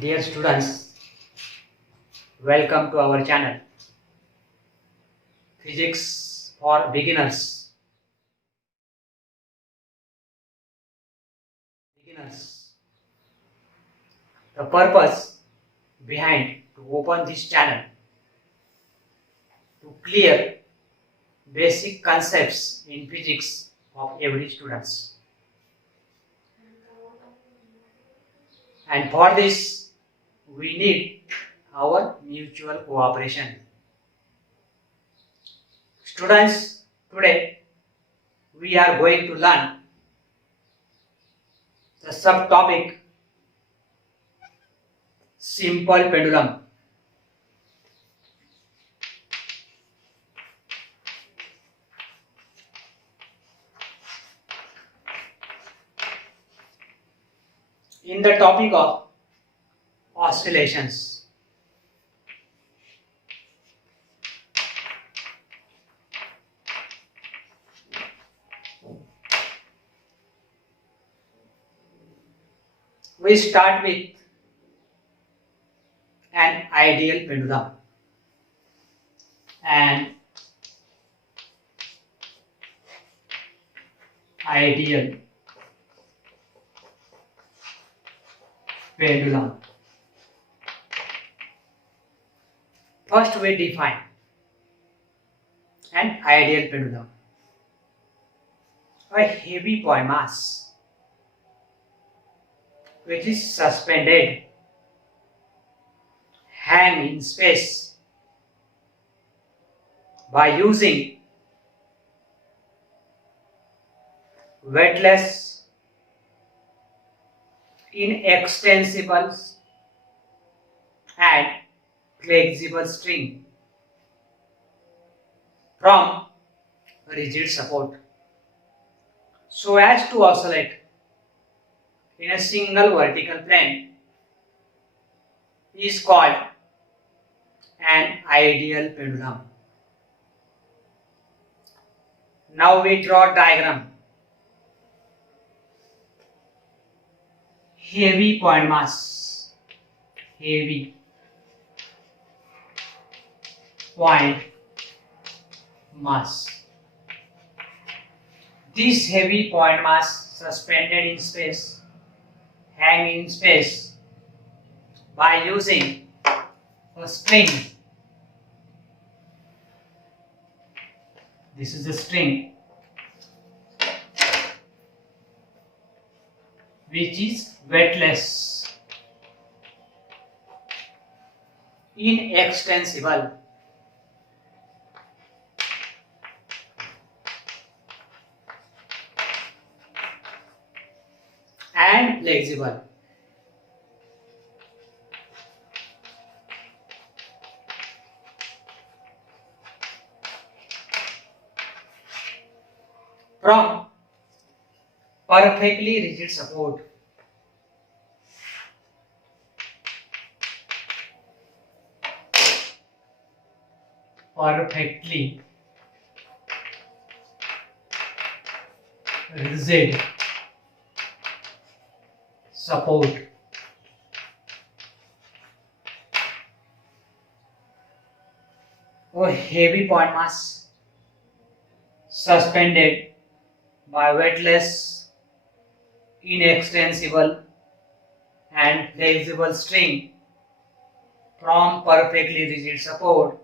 Dear students, welcome to our channel Physics for Beginners. The purpose behind to open this channel to clear basic concepts in physics of every students. And for this we need our mutual cooperation. Students, today we are going to learn the subtopic simple pendulum. In the topic of oscillations. We start with an ideal pendulum. An ideal pendulum. First we define an ideal pendulum. A heavy point mass which is suspended, hang in space by using weightless, inextensible and flexible string from rigid support so as to oscillate in a single vertical plane is called an ideal pendulum. Now we draw a diagram. Heavy point mass. Heavy point mass. This heavy point mass suspended in space, hang in space by using a string. This is the string which is weightless, inextensible and flexible. From perfectly rigid support. Perfectly rigid support. A heavy point mass suspended by weightless, inextensible and flexible string from perfectly rigid support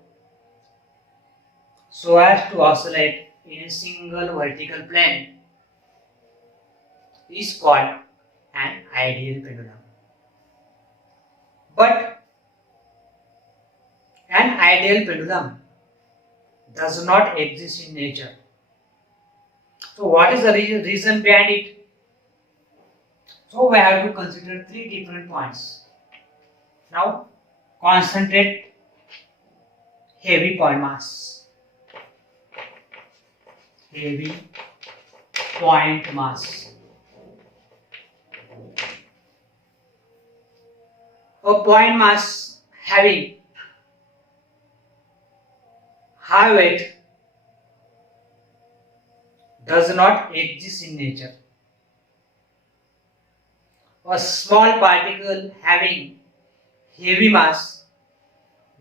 so as to oscillate in a single vertical plane is called an ideal pendulum. But an ideal pendulum does not exist in nature. So what is the reason behind it? So we have to consider three different points. Now concentrate heavy point mass. Heavy point mass. A point mass having high weight does not exist in nature. A small particle having heavy mass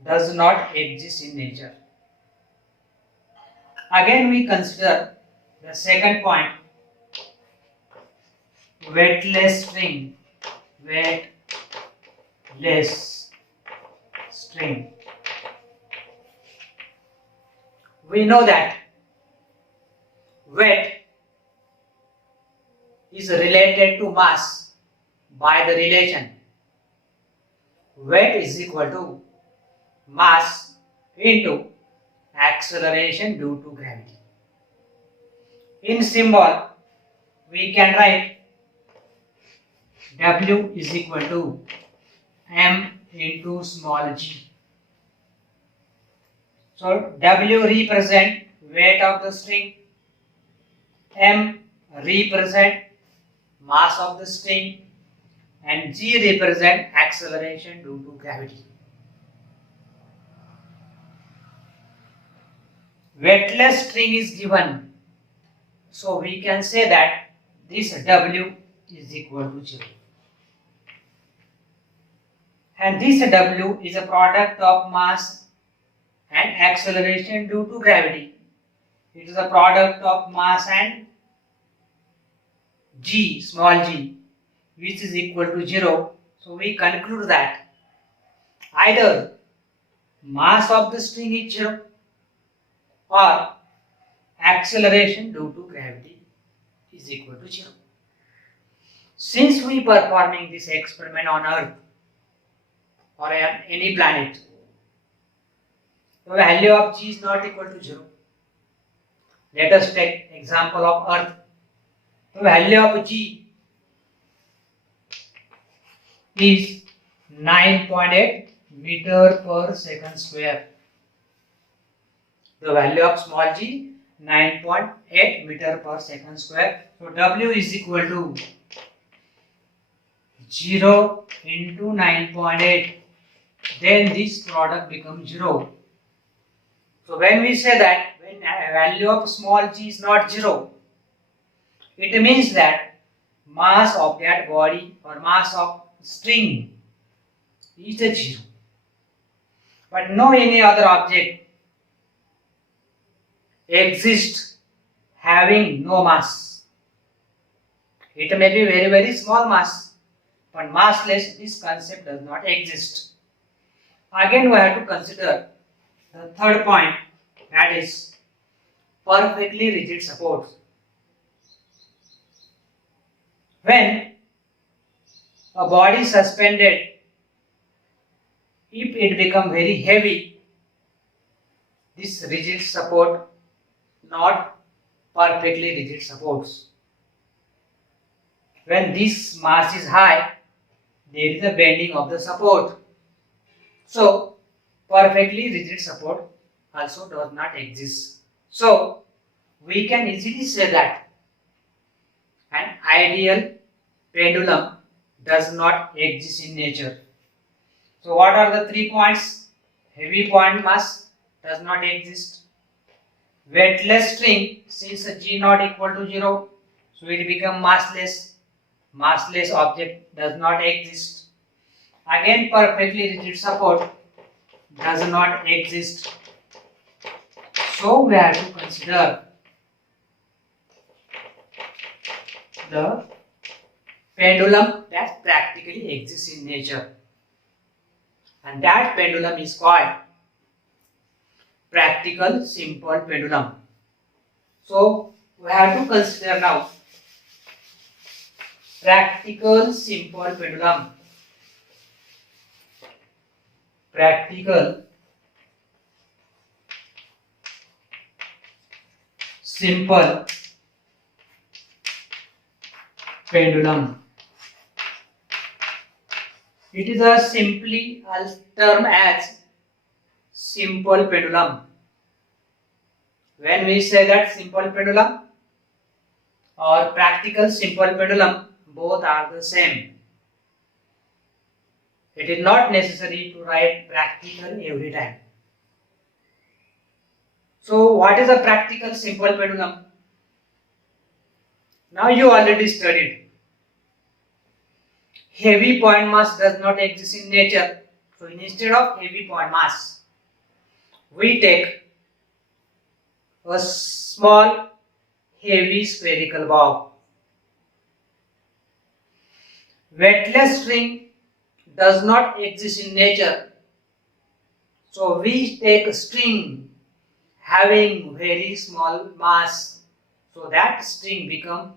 does not exist in nature. Again we consider the second point, weightless string. Weightless string. We know that weight is related to mass by the relation weight is equal to mass into acceleration due to gravity. In symbol, we can write W is equal to M into small g. So W represent weight of the string, M represent mass of the string, and g represent acceleration due to gravity. Weightless string is given, so we can say that this W is equal to 0. And this W is a product of mass and acceleration due to gravity. It is a product of mass and g, small g, which is equal to 0. So we conclude that either mass of the string is 0 or acceleration due to gravity is equal to 0. Since we performing this experiment on Earth or on any planet, the value of g is not equal to 0. Let us take example of Earth. The value of g is 9.8 meter per second square. The value of small g 9.8 meter per second square. So W is equal to 0 into 9.8. Then this product becomes 0. So when we say that when a value of small g is not 0, it means that mass of that body or mass of string is a 0. But no any other object exists having no mass. It may be very, very small mass, but massless, this concept does not exist. Again, we have to consider the third point, that is perfectly rigid supports. When a body is suspended, if it becomes very heavy, this rigid support not perfectly rigid supports. When this mass is high, there is a bending of the support. So, perfectly rigid support also does not exist. So, we can easily say that an ideal pendulum does not exist in nature. So, what are the 3 points? Heavy point mass does not exist. Weightless string, since g not equal to 0, so it becomes massless. Massless object does not exist. Again, perfectly rigid support does not exist. So we have to consider the pendulum that practically exists in nature, and that pendulum is called practical simple pendulum. So we have to consider now practical simple pendulum. Practical simple pendulum. It is a simply term as simple pendulum. When we say that simple pendulum or practical simple pendulum, both are the same. It is not necessary to write practical every time. So what is a practical simple pendulum? Now you already studied. Heavy point mass does not exist in nature. So instead of heavy point mass, we take a small heavy spherical bob. Weightless string does not exist in nature. So we take a string having very small mass. So that string become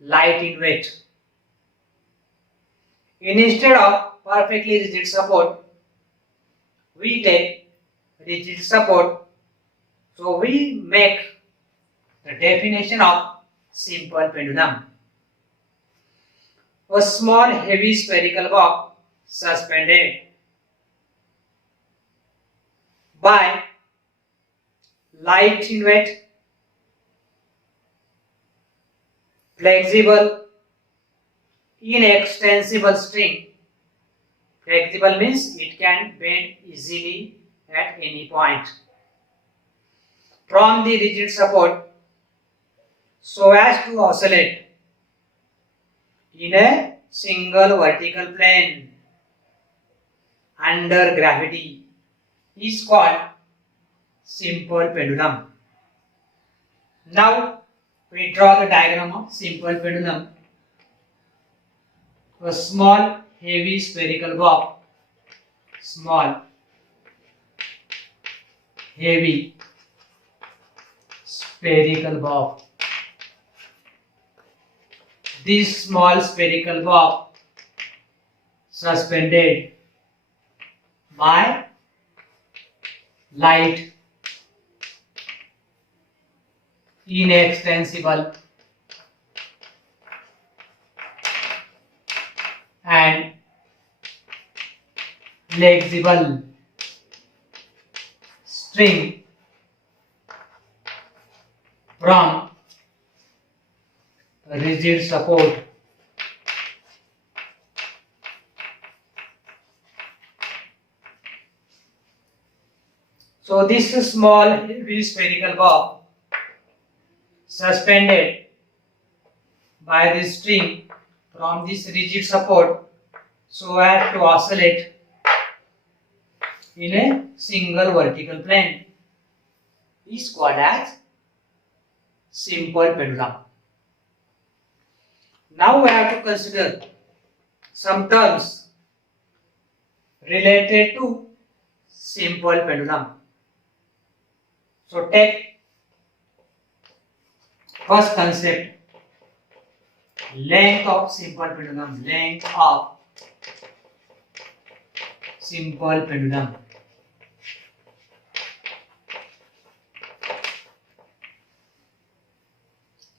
light in weight. Instead of perfectly rigid support, we take rigid support. So we make the definition of simple pendulum. A small heavy spherical bob suspended by light in weight, flexible, inextensible string. Flexible means it can bend easily at any point from the rigid support so as to oscillate in a single vertical plane under gravity is called simple pendulum. Now we draw the diagram of simple pendulum. A small heavy spherical bob, small heavy spherical bob. This small spherical bob suspended by light, inextensible and flexible string from rigid support so this small heavy spherical bob suspended by this string from this rigid support so as to oscillate in a single vertical plane is called as simple pendulum. Now we have to consider some terms related to simple pendulum. So take first concept, length of simple pendulum. Length of simple pendulum.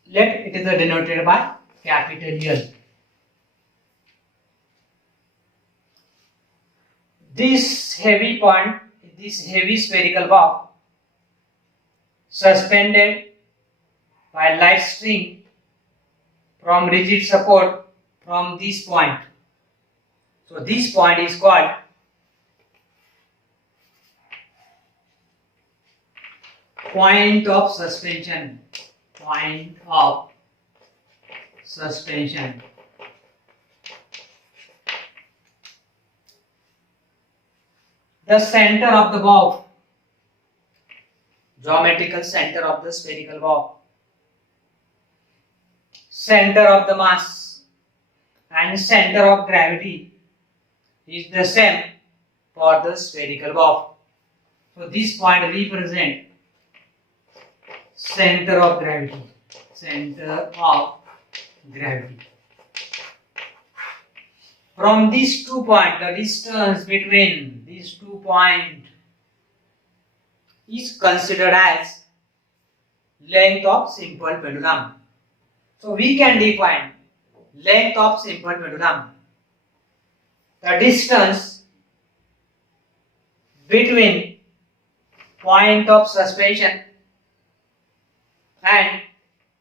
Let it is denoted by capital L. This heavy point, this heavy spherical bob suspended by light string from rigid support from this point. So this point is called point of suspension. Point of suspension. The center of the bob, geometrical center of the spherical bob, center of the mass and center of gravity is the same for the spherical bob. So this point represents center of gravity. Center of gravity. From these 2 points, the distance between these 2 points is considered as length of simple pendulum. So we can define length of simple pendulum. The distance between point of suspension and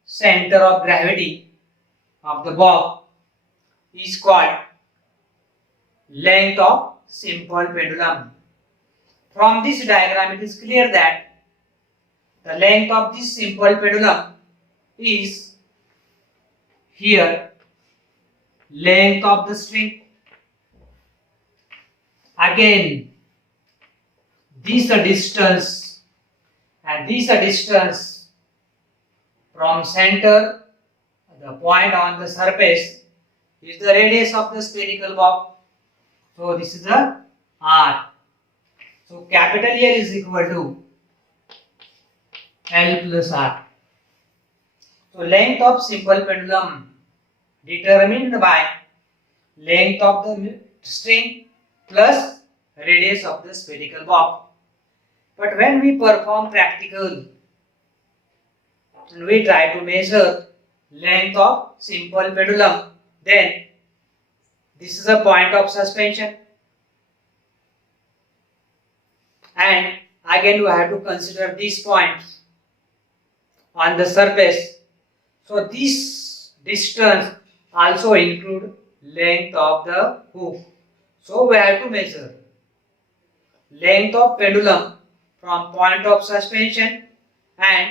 center of gravity of the bob is called length of simple pendulum. From this diagram it is clear that the length of this simple pendulum is here length of the string Again, this is the distance, and this is the distance from center, the point on the surface is the radius of the spherical bob. So this is the R. So capital R is equal to L plus R. So length of simple pendulum determined by length of the string plus radius of the spherical bob. But when we perform practical and we try to measure length of simple pendulum, then this is a point of suspension, and again we have to consider these points on the surface. So this distance also include length of the hoop. So we have to measure length of pendulum from point of suspension and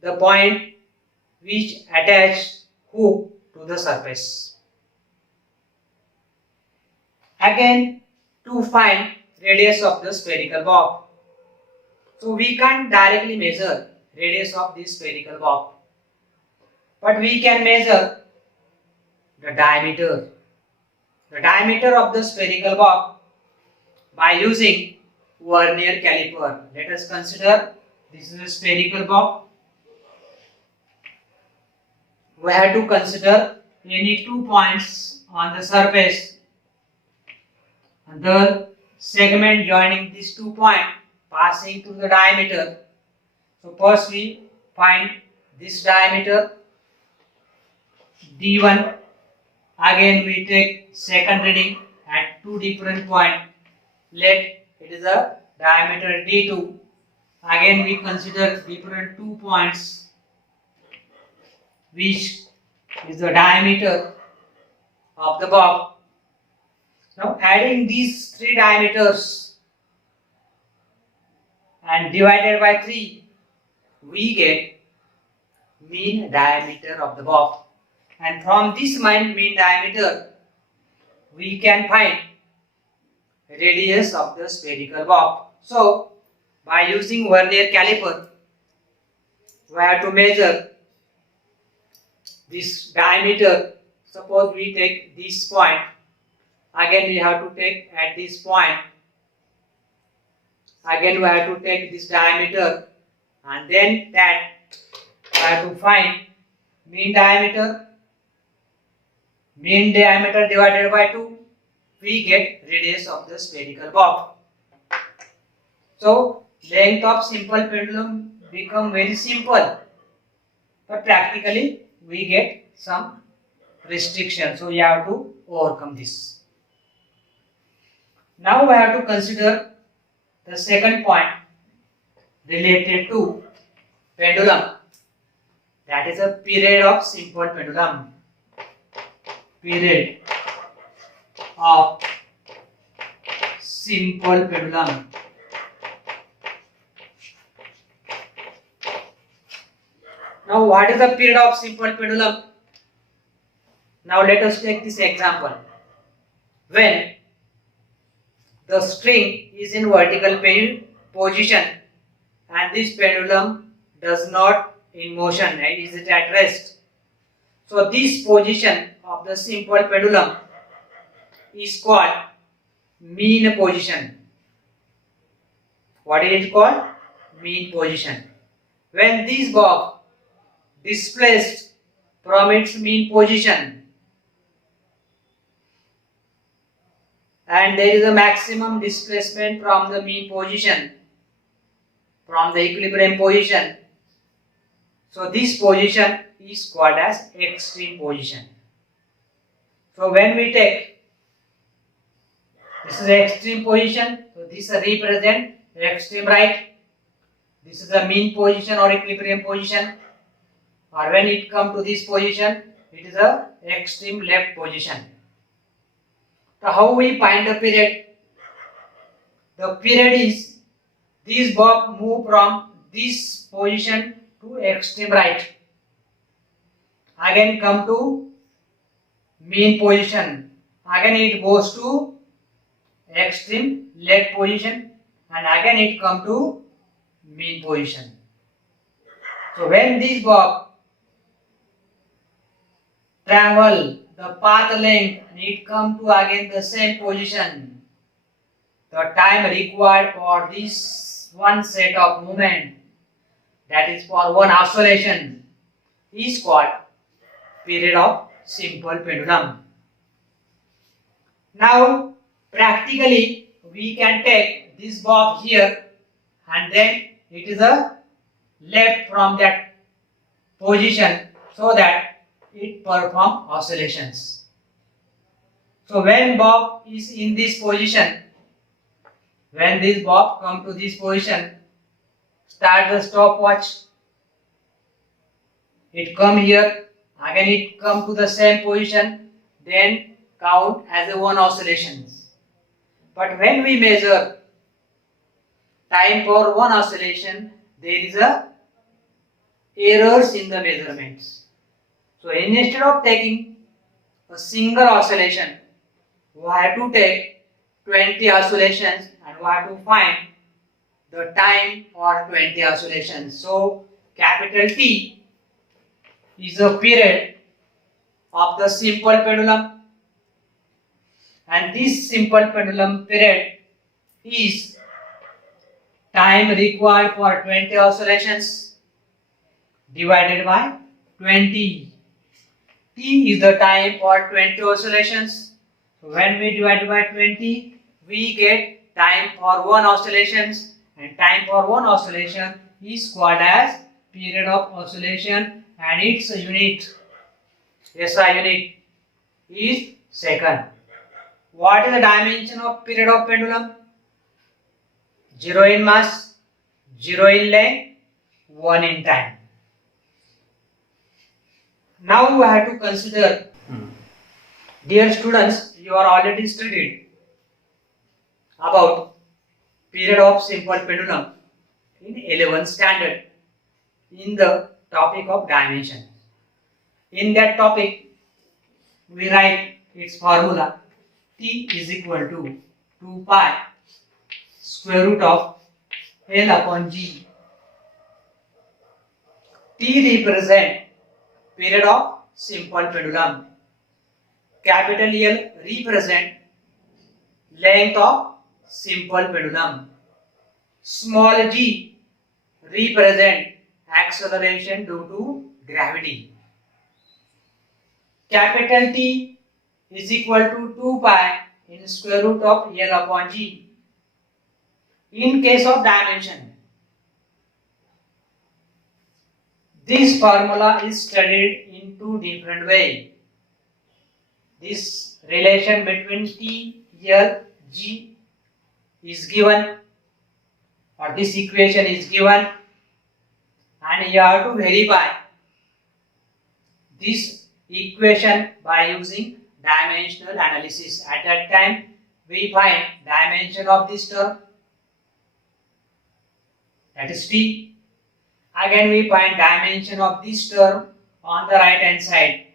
the point which attach hoop to the surface. Again, to find radius of the spherical bob. So we can't directly measure radius of this spherical bob, but we can measure the diameter. The diameter of the spherical bob by using vernier caliper. Let us consider this is a spherical bob. We have to consider any 2 points on the surface and the segment joining these 2 points passing through the diameter. So first we find this diameter D1. Again we take second reading at 2 different points. Let it is a diameter D2. Again we consider different 2 points which is the diameter of the bob. Now adding these 3 diameters and divided by 3, we get mean diameter of the bob, and from this mean diameter we can find radius of the spherical bob. So by using vernier caliper we have to measure this diameter. Suppose we take this point, again we have to take at this point, again we have to take this diameter, and then that we have to find mean diameter divided by 2, we get radius of the spherical bob. So length of simple pendulum become very simple, but practically we get some restriction, so you have to overcome this. Now we have to consider the second point related to pendulum, that is a period of simple pendulum. Period of simple pendulum. Now what is the period of simple pendulum? Now let us take this example. When the string is in vertical position and this pendulum does not in motion, right? Is it at rest? So this position of the simple pendulum is called mean position. What is it called? Mean position. When this bob displaced from its mean position and there is a maximum displacement from the mean position, from the equilibrium position, so this position is called as extreme position. So when we take this is the extreme position, so this represent extreme right, this is the mean position or equilibrium position, or when it comes to this position, it is a extreme left position. So how we find the period? The period is this bob move from this position to extreme right, again come to mean position, again it goes to extreme left position, and again it come to mean position. So when this bob travel the path length and it come to again the same position, the time required for this one set of movement, that is for one oscillation, is called period of simple pendulum. Now practically we can take this bob here and then it is a left from that position so that it perform oscillations. So when bob is in this position, when this bob come to this position, start the stopwatch, it come here, again it come to the same position, then count as a one oscillation. But when we measure time for one oscillation, there is a errors in the measurements. So instead of taking a single oscillation, we have to take 20 oscillations and we have to find the time for 20 oscillations. So capital T is a period of the simple pendulum, and this simple pendulum period is time required for 20 oscillations divided by 20. T is the time for 20 oscillations. So when we divide by 20, we get time for one oscillations, and time for one oscillation is called as period of oscillation, and its unit, SI unit, is second. What is the dimension of period of pendulum? 0 in mass, 0 in length, 1 in time. Now we have to consider, dear students, you are already studied about period of simple pendulum in 11th standard in the topic of dimension. In that topic, we write its formula. T is equal to 2 pi square root of L upon G. T represent period of simple pendulum. Capital L represent length of simple pendulum. Small g represent acceleration due to gravity. Capital T is equal to 2 pi in square root of L upon G. In case of dimension, this formula is studied in two different ways. This relation between T, L, G is given, or this equation is given, and you have to verify this equation by using dimensional analysis. At that time, we find dimension of this term, that is T. Again, we find dimension of this term on the right hand side.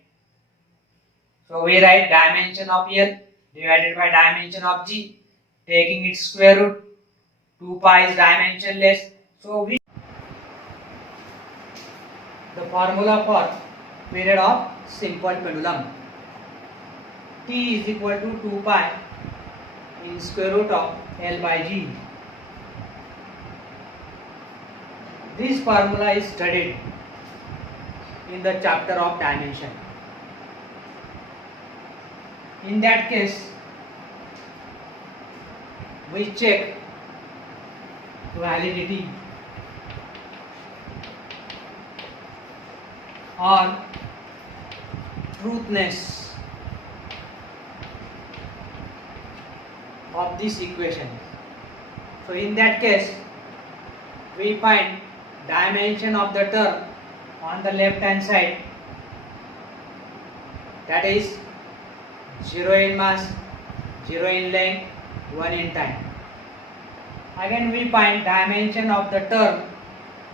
So we write dimension of L divided by dimension of G, taking its square root. 2 pi is dimensionless. So we the formula for period of simple pendulum. T is equal to 2 pi in square root of L by G. This formula is studied in the chapter of dimension. In that case, we check validity or truthness of this equation. So in that case, we find dimension of the term on the left hand side, that is 0 in mass, 0 in length, 1 in time. Again we find dimension of the term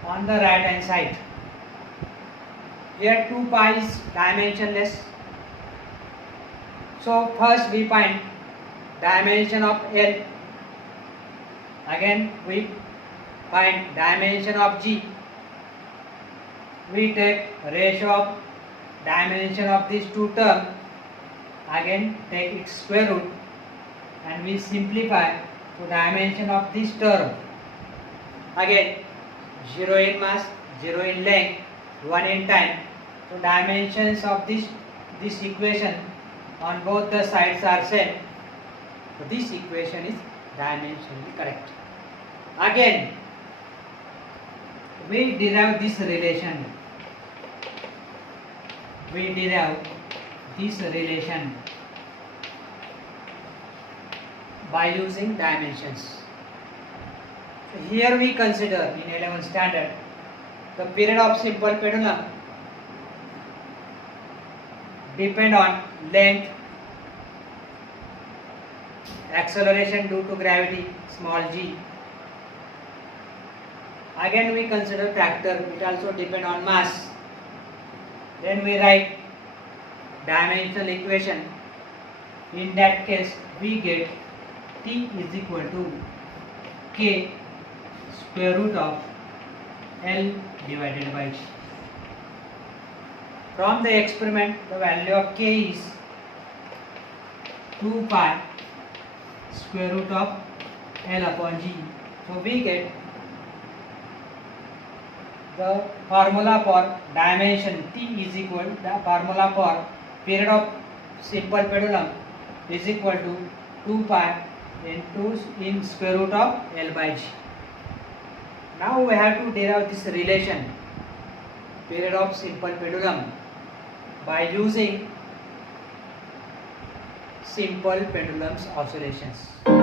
on the right hand side. Here 2 pi is dimensionless. So first we find dimension of L. Again we find dimension of G. We take ratio of dimension of these two terms. Again take its square root and we simplify to dimension of this term. Again 0 in mass, 0 in length, 1 in time. So dimensions of this equation on both the sides are same. So this equation is dimensionally correct. Again we derive this relation. We derive this relation by using dimensions. So here we consider in 11th standard the period of simple pendulum depend on length, acceleration due to gravity small g. Again we consider factor, it also depend on mass. Then we write dimensional equation. In that case we get T is equal to K square root of L divided by G. From the experiment the value of K is 2 pi square root of L upon G. So we get the formula for dimension T is equal, the formula for period of simple pendulum is equal to 2 pi in square root of L by G. Now we have to derive this relation period of simple pendulum by using simple pendulum's oscillations.